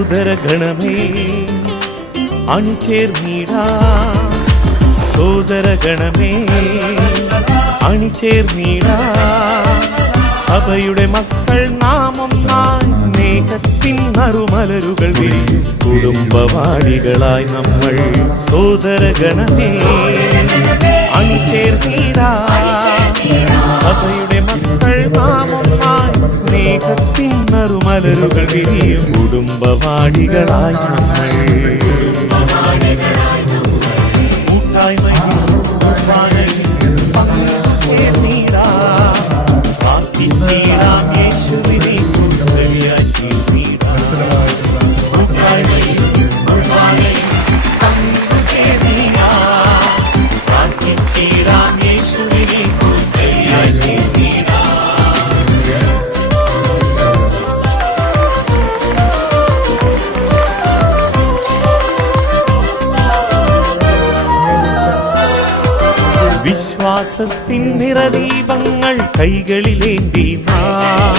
സോദരഗണമേ അണിചേർന്നിടാ, സോദരഗണമേ അണിചേർന്നിടാ. സഭയുടെ മക്കൾ നാം ഒന്നായി സ്നേഹത്തിൻ നറുമലരുകൾ വിരിയും കുടുംബവാടികളായി നമ്മൾ. സോദരഗണമേ അണിചേർന്നിടാ, സഭയുടെ മക്കൾ നാം ഒന്നായി സ്നേഹത്തിൻ നറുമലരുകൾ വിരിയും കുടുംബവാടികളായി നമ്മൾ. കൂട്ടായ്മയിൽ പ്രാർത്ഥിച്ചിടാം യേശുവിനെ കൂടുതലായി തീർന്നിടാം. പ്രാർത്ഥിച്ചിടാം യേശുവിനെ കൂടുതലായി തീർന്നിടാം. വിശ്വാസത്തിൻ നിറദീപങ്ങൾ കൈകളിലേന്തി നാം